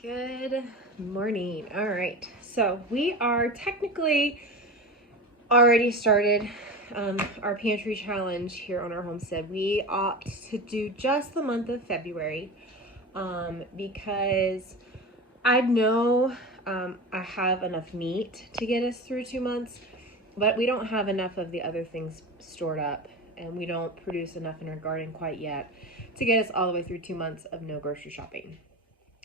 Good morning. All right, so we are technically already started our pantry challenge here on our homestead. We opt to do just the month of February because I know I have enough meat to get us through 2 months, but we don't have enough of the other things stored up, and we don't produce enough in our garden quite yet to get us all the way through 2 months of no grocery shopping.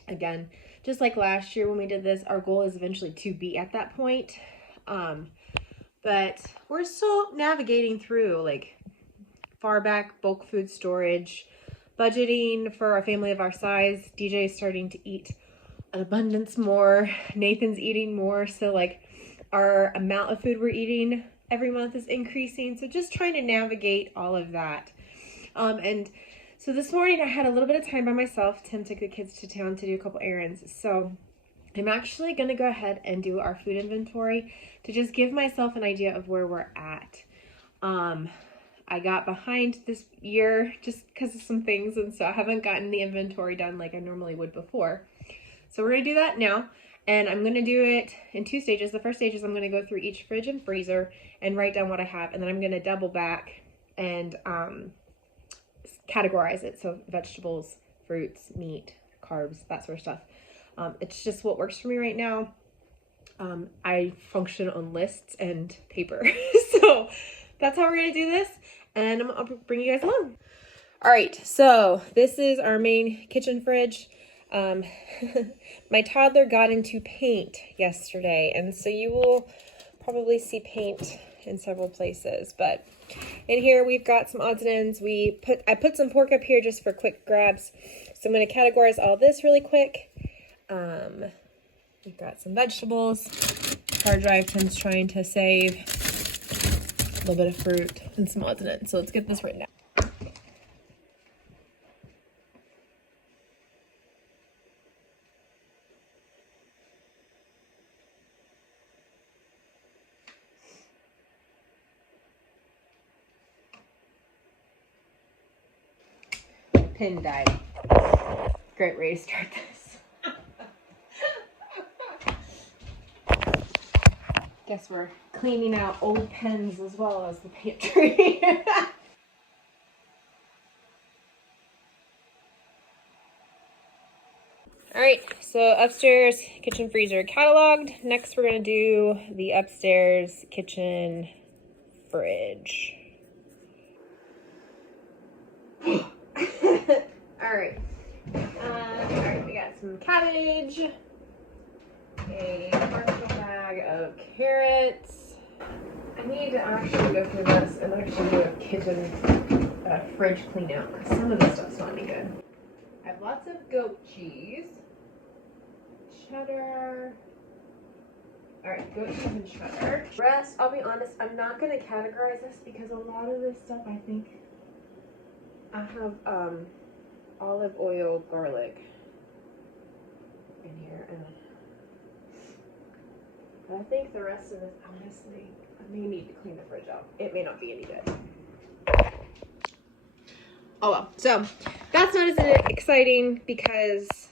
Again, just like last year when we did this, our goal is eventually to be at that point. But we're still navigating through like far back bulk food storage, budgeting for a family of our size. DJ is starting to eat an abundance more. Nathan's eating more. So like our amount of food we're eating every month is increasing. So just trying to navigate all of that. So this morning I had a little bit of time by myself. Tim took the kids to town to do a couple errands. So I'm actually going to go ahead and do our food inventory to just give myself an idea of where we're at. I got behind this year just because of some things, and so I haven't gotten the inventory done like I normally would before. So we're going to do that now, and I'm going to do it in 2 stages. The first stage is I'm going to go through each fridge and freezer and write down what I have, and then I'm going to double back and categorize it. So vegetables, fruits, meat, carbs, that sort of stuff. It's just what works for me right now. I function on lists and paper. So that's how we're going to do this. And I'll bring you guys along. All right. So this is our main kitchen fridge. My toddler got into paint yesterday, and so you will probably see paint in several places, but in here we've got some odds and ends. I put some pork up here just for quick grabs, so I'm going to categorize all this really quick. We've got some vegetables, hard drive Tim's trying to save, a little bit of fruit, and some odds and ends. So let's get this written down. Pin died. Great way to start this. Guess we're cleaning out old pens as well as the pantry. All right, so upstairs kitchen freezer cataloged. Next, we're gonna do the upstairs kitchen fridge. All right, we got some cabbage, a partial bag of carrots. I need to actually go through this and actually do a kitchen fridge clean out because some of this stuff's not any good. I have lots of goat cheese, cheddar. All right, goat cheese and cheddar. Rest, I'll be honest, I'm not going to categorize this because a lot of this stuff I think I have olive oil, garlic in here, and I think the rest of this, honestly, I may need to clean the fridge out. It may not be any good. Oh well, so that's not as exciting because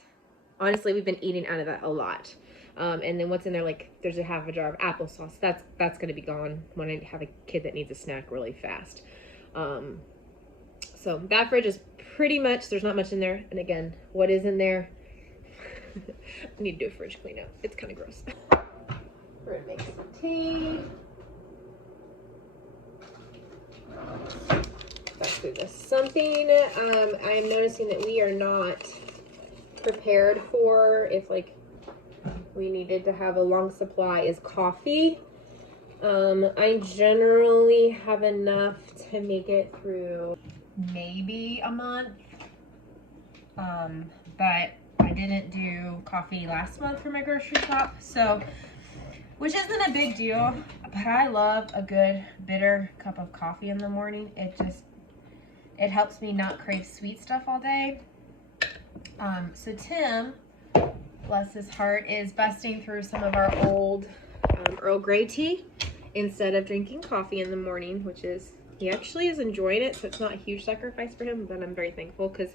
honestly we've been eating out of that a lot. And then what's in there, like there's a half a jar of applesauce. That's going to be gone when I have a kid that needs a snack really fast. So that fridge is pretty much, there's not much in there. And again, what is in there? I need to do a fridge clean out. It's kind of gross. We're gonna make some tea. Let's do this. Something I am noticing that we are not prepared for if like we needed to have a long supply is coffee. I generally have enough to make it through maybe a month, but I didn't do coffee last month for my grocery shop, so which isn't a big deal, but I love a good bitter cup of coffee in the morning. It helps me not crave sweet stuff all day. So Tim, bless his heart, is busting through some of our old Earl Grey tea instead of drinking coffee in the morning, which is, he actually is enjoying it, so it's not a huge sacrifice for him, but I'm very thankful because,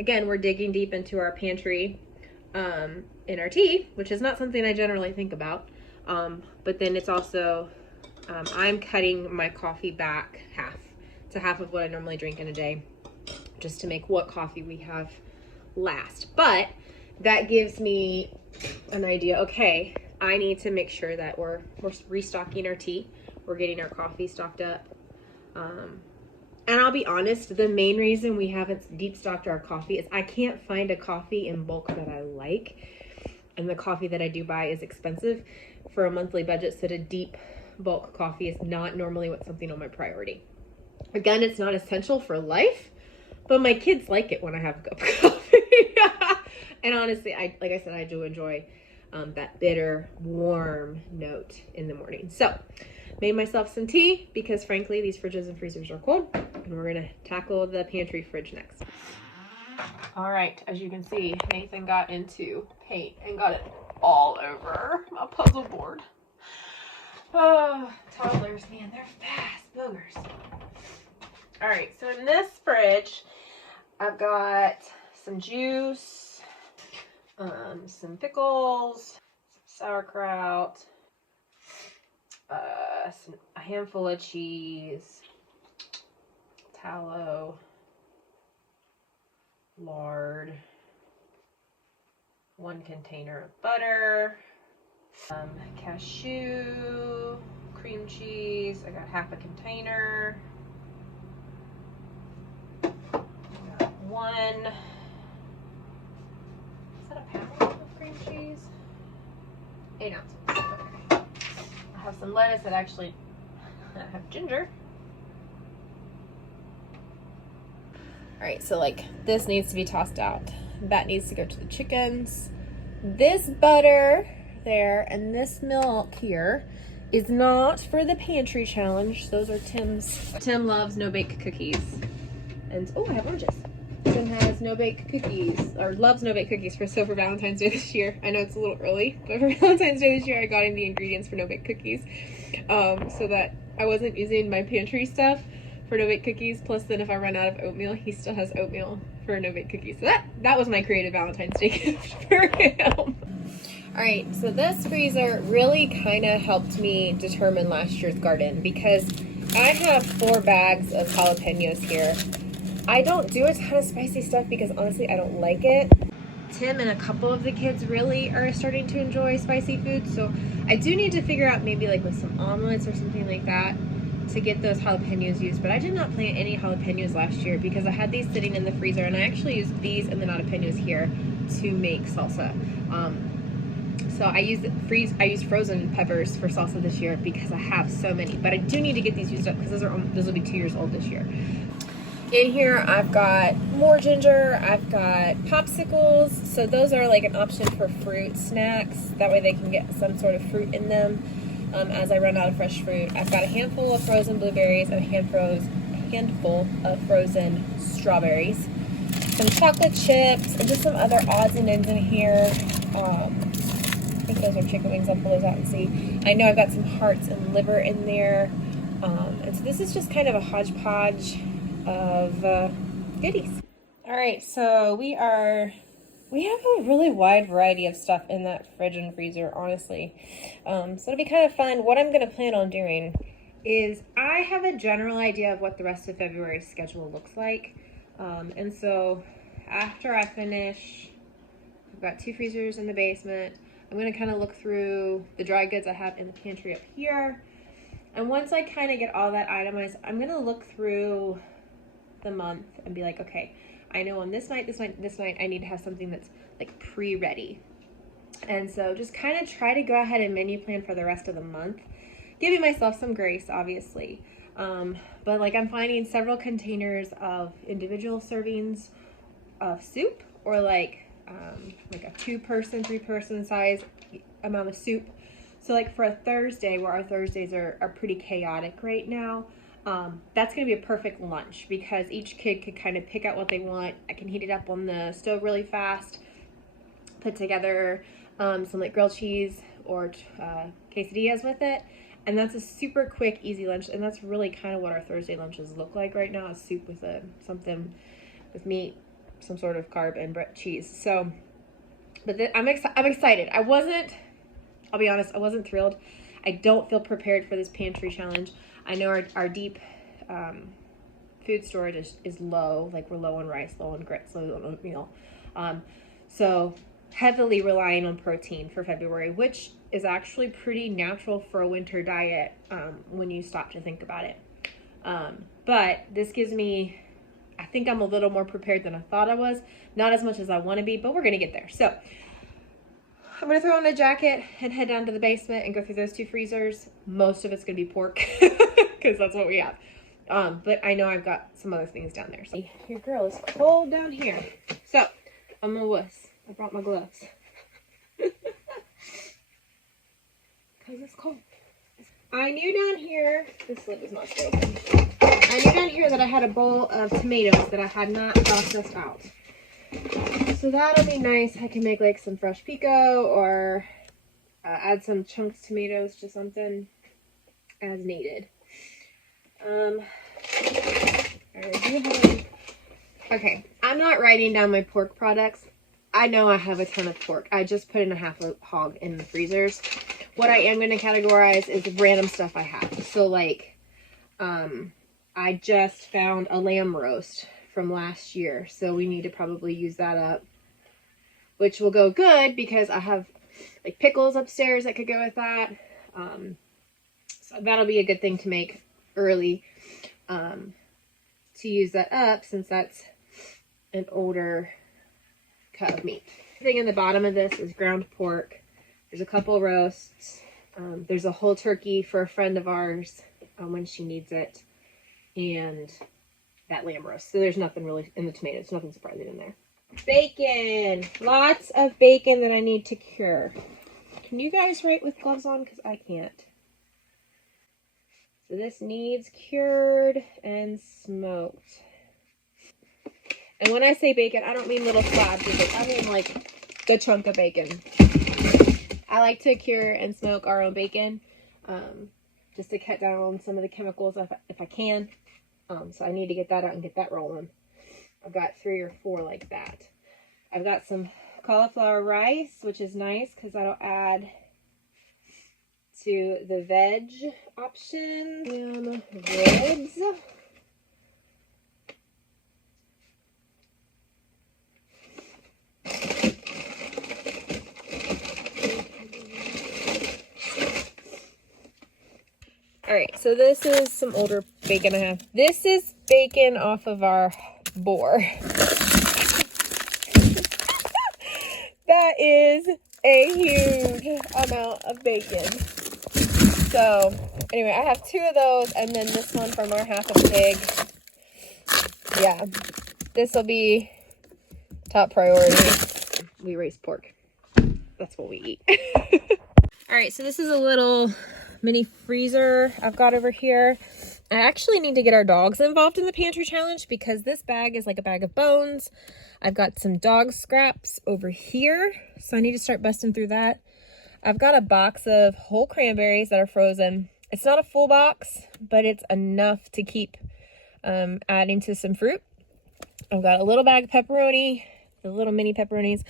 again, we're digging deep into our pantry. in our tea, which is not something I generally think about. But then it's also, I'm cutting my coffee back half to half of what I normally drink in a day, just to make what coffee we have last. But that gives me an idea. Okay, I need to make sure that we're restocking our tea. We're getting our coffee stocked up. And I'll be honest, the main reason we haven't deep stocked our coffee is I can't find a coffee in bulk that I like. And the coffee that I do buy is expensive for a monthly budget. So the deep bulk coffee is not normally what's something on my priority. Again, it's not essential for life, but my kids like it when I have a cup of coffee. And honestly, like I said, I do enjoy that bitter, warm note in the morning. So made myself some tea because frankly, these fridges and freezers are cold, and we're gonna tackle the pantry fridge next. All right, as you can see, Nathan got into paint and got it all over my puzzle board. Oh, toddlers, man, they're fast boogers. All right, so in this fridge, I've got some juice, some pickles, some sauerkraut, a handful of cheese, tallow, lard, 1 container of butter, cashew, cream cheese. I got half a container. I got 1. Is that a pound of cream cheese? 8 ounces. Okay. I have some lettuce that actually have ginger. All right, so like this needs to be tossed out. That needs to go to the chickens. This butter there and this milk here is not for the pantry challenge. Those are Tim's. Tim loves no-bake cookies. And, oh, I have oranges. Tim has no-bake cookies, or loves no-bake cookies for Valentine's Day this year. I know it's a little early, but for Valentine's Day this year, I got him the ingredients for no-bake cookies, so that I wasn't using my pantry stuff for no-bake cookies. Plus, then if I run out of oatmeal, he still has oatmeal for no-bake cookies. So that was my creative Valentine's Day gift for him. All right, so this freezer really kind of helped me determine last year's garden because I have 4 bags of jalapenos here. I don't do a ton of spicy stuff because honestly, I don't like it. Tim and a couple of the kids really are starting to enjoy spicy food, so I do need to figure out maybe like with some omelets or something like that to get those jalapenos used. But I did not plant any jalapenos last year because I had these sitting in the freezer, and I actually used these and the jalapenos here to make salsa. So I used frozen peppers for salsa this year because I have so many. But I do need to get these used up because those will be 2 years old this year. In here, I've got more ginger. I've got popsicles. So those are like an option for fruit snacks. That way they can get some sort of fruit in them as I run out of fresh fruit. I've got a handful of frozen blueberries and a handful of frozen strawberries. Some chocolate chips and just some other odds and ends in here. I think those are chicken wings. I'll pull those out and see. I know I've got some hearts and liver in there. And so this is just kind of a hodgepodge of goodies. All right, so we have a really wide variety of stuff in that fridge and freezer, honestly. So it'll be kind of fun. What I'm going to plan on doing is I have a general idea of what the rest of February's schedule looks like. And so after I finish, I've got 2 freezers in the basement. I'm going to kind of look through the dry goods I have in the pantry up here. And once I kind of get all that itemized, I'm going to look through the month and be like, okay, I know on this night, I need to have something that's like pre-ready. And so just kind of try to go ahead and menu plan for the rest of the month, giving myself some grace, obviously. But like I'm finding several containers of individual servings of soup, or like a 2-person, 3-person size amount of soup. So like for a Thursday, where our Thursdays are pretty chaotic right now, that's going to be a perfect lunch because each kid could kind of pick out what they want. I can heat it up on the stove really fast, put together some like grilled cheese or quesadillas with it. And that's a super quick, easy lunch. And that's really kind of what our Thursday lunches look like right now, is soup with something with meat, some sort of carb, and cheese. So But I'm excited. I'll be honest, I wasn't thrilled. I don't feel prepared for this pantry challenge. I know our deep food storage is low. Like, we're low on rice, low on grits, low on oatmeal. So heavily relying on protein for February, which is actually pretty natural for a winter diet when you stop to think about it. But this gives me, I think I'm a little more prepared than I thought I was. Not as much as I want to be, but we're going to get there. So I'm going to throw on a jacket and head down to the basement and go through those two freezers. Most of it's going to be pork because that's what we have. But I know I've got some other things down there. So your girl is cold down here. So I'm a wuss. I brought my gloves. Because it's cold. I knew down here, this lid is not broken. I knew down here that I had a bowl of tomatoes that I had not processed out. So that'll be nice. I can make like some fresh pico or add some chunked tomatoes to something as needed. Okay, I'm not writing down my pork products. I know I have a ton of pork. I just put in a half a hog in the freezers. What I am going to categorize is random stuff I have. So like, I just found a lamb roast from last year. So we need to probably use that up, which will go good because I have like pickles upstairs that could go with that. So that'll be a good thing to make early, to use that up since that's an older cut of meat. Everything in the bottom of this is ground pork. There's a couple roasts. There's a whole turkey for a friend of ours when she needs it. And that lamb roast. So there's nothing really in the tomatoes. Nothing surprising in there. Bacon. Lots of bacon that I need to cure. Can you guys write with gloves on? Because I can't. So this needs cured and smoked. And when I say bacon, I don't mean little slabs of it. I mean like the chunk of bacon. I like to cure and smoke our own bacon, just to cut down on some of the chemicals if I can. So I need to get that out and get that rolling. I've got 3 or 4 like that. I've got some cauliflower rice, which is nice because that'll add to the veg option. And ribs. All right, so this is some older bacon I have. This is bacon off of our boar. That is a huge amount of bacon. So anyway, I have 2 of those and then this one from our half a pig. Yeah, this will be top priority. We raise pork. That's what we eat. All right, so this is a little mini freezer I've got over here. I actually need to get our dogs involved in the pantry challenge because this bag is like a bag of bones. I've got some dog scraps over here, so I need to start busting through that. I've got a box of whole cranberries that are frozen. It's not a full box, but it's enough to keep adding to some fruit. I've got a little bag of pepperoni, the little mini pepperonis.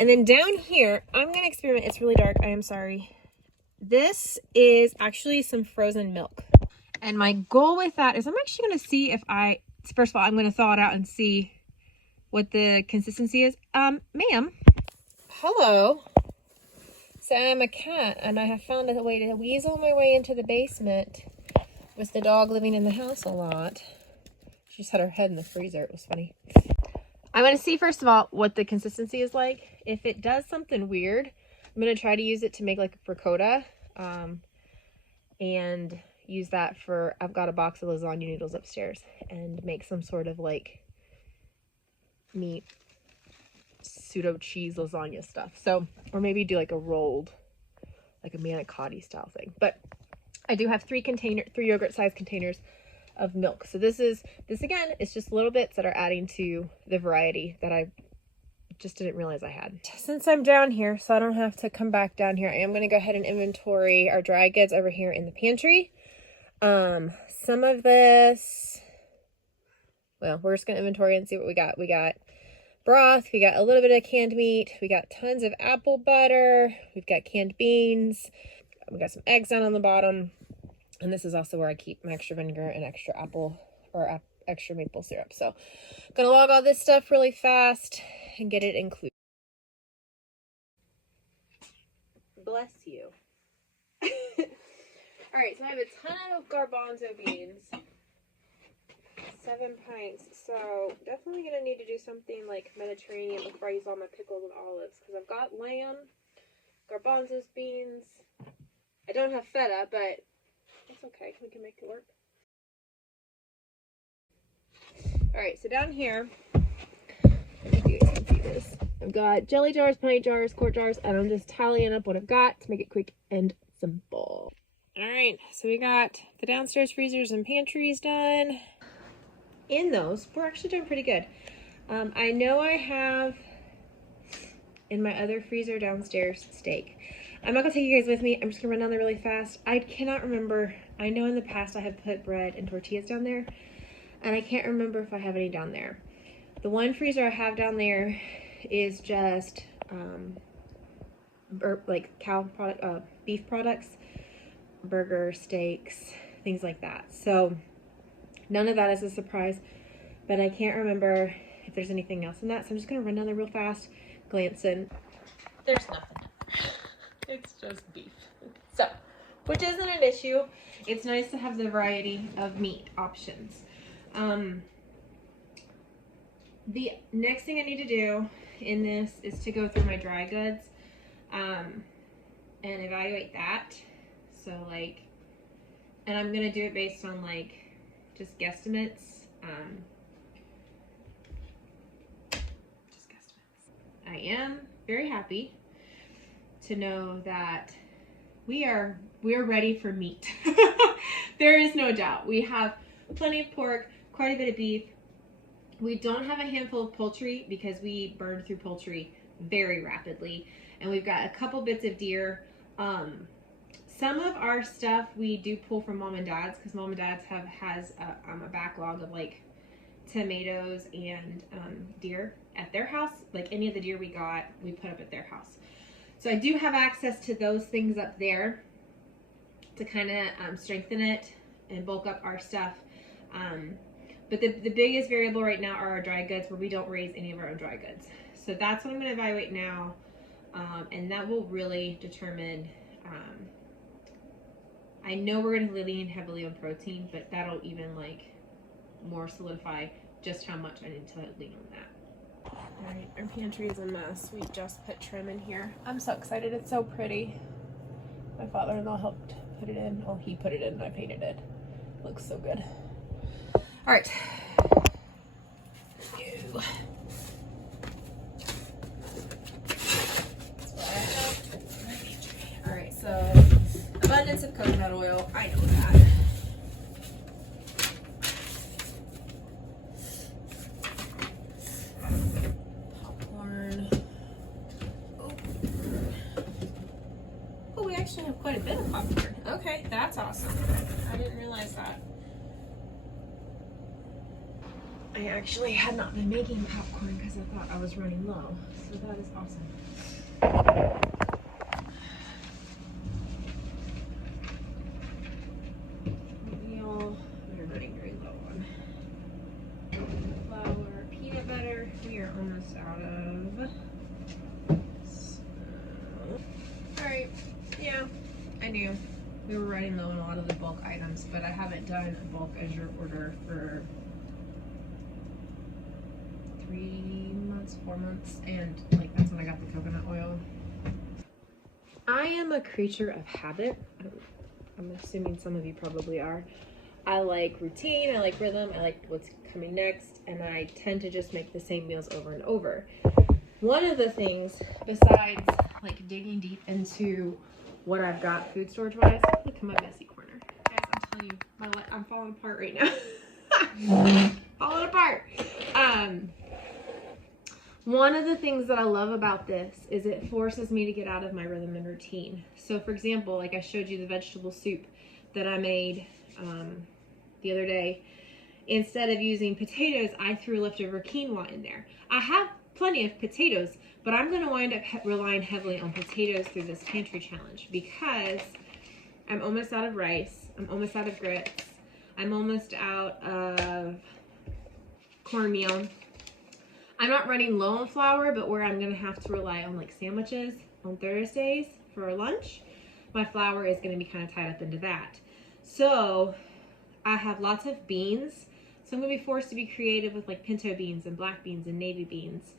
And then down here, I'm going to experiment. It's really dark. I am sorry. This is actually some frozen milk. And my goal with that is I'm actually going to see if first of all, I'm going to thaw it out and see what the consistency is. Ma'am. Hello. So I'm a cat and I have found a way to weasel my way into the basement with the dog living in the house a lot. She just had her head in the freezer. It was funny. I'm going to see first of all what the consistency is like. If it does something weird, I'm going to try to use it to make like a ricotta. And use that for, I've got a box of lasagna noodles upstairs, and make some sort of like meat pseudo cheese lasagna stuff. So, or maybe do like a rolled, like a manicotti style thing. But I do have 3 yogurt sized containers of milk. So this again, it's just little bits that are adding to the variety that I just didn't realize I had. Since I'm down here, so I don't have to come back down here, I am going to go ahead and inventory our dry goods over here in the pantry. Some of this, well, we're just going to inventory and see what we got. We got broth. We got a little bit of canned meat. We got tons of apple butter. We've got canned beans. We got some eggs down on the bottom. And this is also where I keep my extra vinegar and extra apple or extra maple syrup. So I'm gonna log all this stuff really fast and get it included. Bless you. All right, so I have a ton of garbanzo beans. 7 pints. So definitely gonna need to do something like Mediterranean before I use all my pickles and olives, because I've got lamb, garbanzos, beans. I don't have feta, but it's okay. We can make it work. All right, so down here, if you guys can see this, I've got jelly jars, pint jars, quart jars, and I'm just tallying up what I've got to make it quick and simple. All right, so we got the downstairs freezers and pantries done. In those, we're actually doing pretty good. I know I have in my other freezer downstairs steak. I'm not gonna take you guys with me. I'm just gonna run down there really fast. I cannot remember. I know in the past I have put bread and tortillas down there, and I can't remember if I have any down there. The one freezer I have down there is just like beef products, burger, steaks, things like that. So none of that is a surprise, but I can't remember if there's anything else in that. So I'm just gonna run down there real fast, glance in. There's nothing. It's just beef. So, which isn't an issue. It's nice to have the variety of meat options. The next thing I need to do in this is to go through my dry goods and evaluate that. So like, and I'm gonna do it based on like just guesstimates. Just guesstimates. I am very happy to know that we're ready for meat. There is no doubt. We have plenty of pork, quite a bit of beef. We don't have a handful of poultry because we burned through poultry very rapidly. And we've got a couple bits of deer. Some of our stuff we do pull from mom and dad's, because mom and dad's has a backlog of like tomatoes and deer at their house. Like any of the deer we got, we put up at their house. So I do have access to those things up there to kind of strengthen it and bulk up our stuff. But the biggest variable right now are our dry goods, where we don't raise any of our own dry goods. So that's what I'm going to evaluate now. And that will really determine, I know we're going to lean heavily on protein, but that'll even like more solidify just how much I need to lean on that. All right, our pantry is a mess. We just put trim in here. I'm so excited. It's so pretty. My father-in-law helped put it in. Oh, he put it in and I painted it. Looks so good. All right. Ew. All right, so abundance of coconut oil. I know that. Popcorn. Oh, we actually have quite a bit of popcorn. Okay, that's awesome. I didn't realize that. I actually had not been making popcorn because I thought I was running low. So that is awesome. Oatmeal, we're running very low on. Flour, peanut butter, we are almost out of. So, alright, yeah, I knew. We were running low on a lot of the bulk items, but I haven't done a bulk as your order for 3 months, 4 months, and like that's when I got the coconut oil. I am a creature of habit. I'm assuming some of you probably are. I like routine, I like rhythm, I like what's coming next, and I tend to just make the same meals over and over. One of the things, besides like digging deep into what I've got food storage wise, look at my messy corner. Guys, I'm telling you, I'm falling apart right now. Falling apart. One of the things that I love about this is it forces me to get out of my rhythm and routine. So for example, like I showed you the vegetable soup that I made the other day. Instead of using potatoes, I threw leftover quinoa in there. I have plenty of potatoes, but I'm going to wind up relying heavily on potatoes through this pantry challenge because I'm almost out of rice. I'm almost out of grits. I'm almost out of cornmeal. I'm not running low on flour, but where I'm going to have to rely on like sandwiches on Thursdays for lunch, my flour is going to be kind of tied up into that. So I have lots of beans. So I'm going to be forced to be creative with like pinto beans and black beans and navy beans.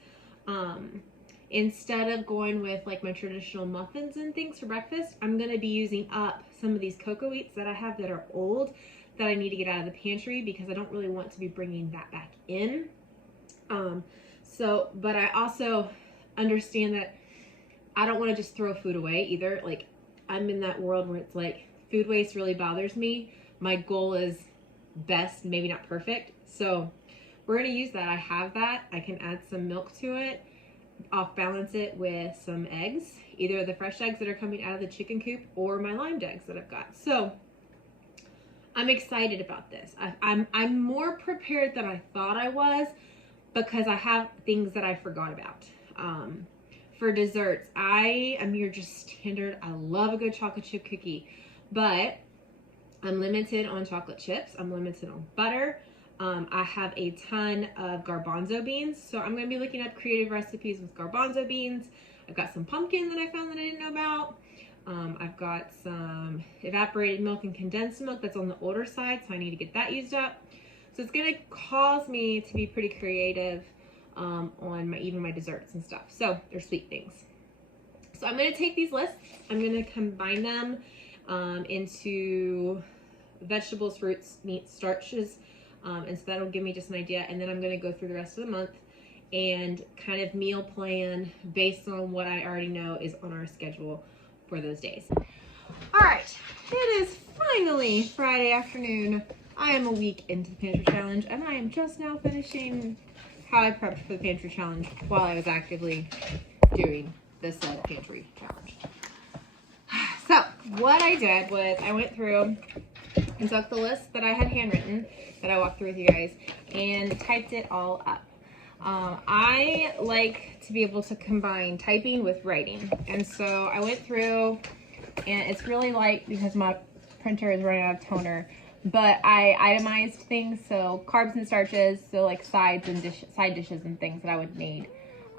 Instead of going with like my traditional muffins and things for breakfast, I'm going to be using up some of these cocoa wheats that I have that are old that I need to get out of the pantry because I don't really want to be bringing that back in. But I also understand that I don't want to just throw food away either. Like I'm in that world where it's like food waste really bothers me. My goal is best, maybe not perfect. So we're going to use that. I have that. I can add some milk to it, off balance it with some eggs, either the fresh eggs that are coming out of the chicken coop or my limed eggs that I've got. So I'm excited about this. I'm more prepared than I thought I was because I have things that I forgot about. For desserts, I am your just standard. I love a good chocolate chip cookie, but I'm limited on chocolate chips. I'm limited on butter. I have a ton of garbanzo beans, so I'm going to be looking up creative recipes with garbanzo beans. I've got some pumpkin that I found that I didn't know about. I've got some evaporated milk and condensed milk that's on the older side, so I need to get that used up. So it's going to cause me to be pretty creative on even my desserts and stuff. So they're sweet things. So I'm going to take these lists. I'm going to combine them into vegetables, fruits, meats, starches. And so that'll give me just an idea. And then I'm going to go through the rest of the month and kind of meal plan based on what I already know is on our schedule for those days. All right, it is finally Friday afternoon. I am a week into the pantry challenge and I am just now finishing how I prepped for the pantry challenge while I was actively doing the said pantry challenge. So what I did was I went through and took the list that I had handwritten that I walked through with you guys and typed it all up. I like to be able to combine typing with writing, and so I went through, and it's really light because my printer is running out of toner, but I itemized things, so carbs and starches, so like sides and side dishes and things that I would need,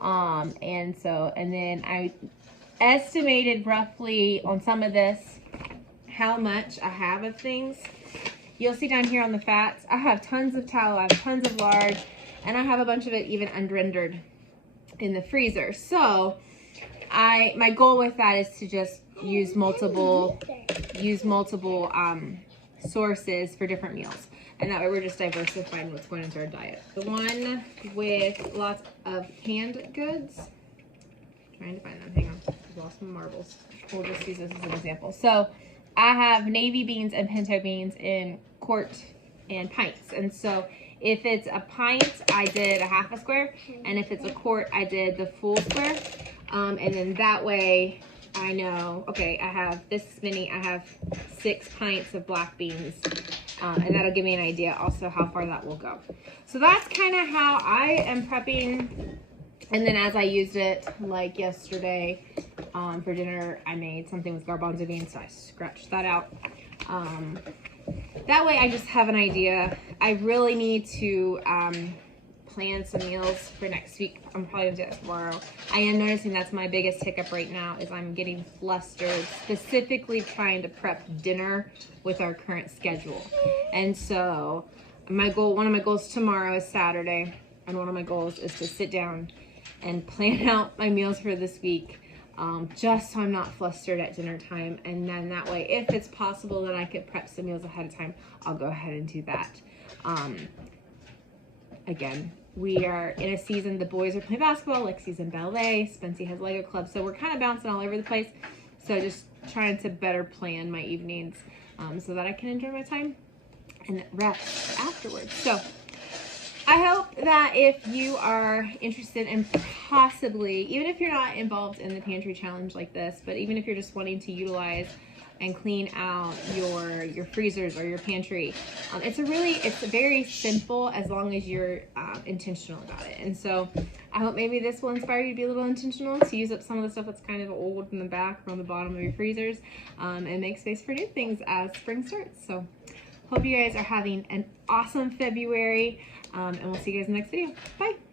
and then I estimated roughly on some of this how much I have of things. You'll see down here on the fats, I have tons of tallow, I have tons of lard, and I have a bunch of it even unrendered in the freezer. So my goal with that is to just use multiple sources for different meals. And that way we're just diversifying what's going into our diet. The one with lots of canned goods, trying to find them, hang on, I've lost my marbles. We'll just use this as an example. So I have navy beans and pinto beans in quart and pints. And so if it's a pint, I did a half a square. And if it's a quart, I did the full square. And then that way I know, okay, I have this many, I have 6 pints of black beans. And that'll give me an idea also how far that will go. So that's kind of how I am prepping. And then as I used it, like yesterday, for dinner, I made something with garbanzo beans, so I scratched that out. That way I just have an idea. I really need to plan some meals for next week. I'm probably gonna do that tomorrow. I am noticing that's my biggest hiccup right now is I'm getting flustered, specifically trying to prep dinner with our current schedule. And so one of my goals tomorrow is Saturday, and one of my goals is to sit down and plan out my meals for this week. Just so I'm not flustered at dinner time, and then that way, if it's possible that I could prep some meals ahead of time, I'll go ahead and do that. Again, we are in a season, the boys are playing basketball, Lexi's in ballet, Spency has Lego club, so we're kind of bouncing all over the place. So just trying to better plan my evenings so that I can enjoy my time and rest afterwards. So I hope that if you are interested in possibly, even if you're not involved in the pantry challenge like this, but even if you're just wanting to utilize and clean out your freezers or your pantry. It's very simple as long as you're intentional about it. And so I hope maybe this will inspire you to be a little intentional, to use up some of the stuff that's kind of old in the back or on the bottom of your freezers, and make space for new things as spring starts. So hope you guys are having an awesome February, and we'll see you guys in the next video. Bye.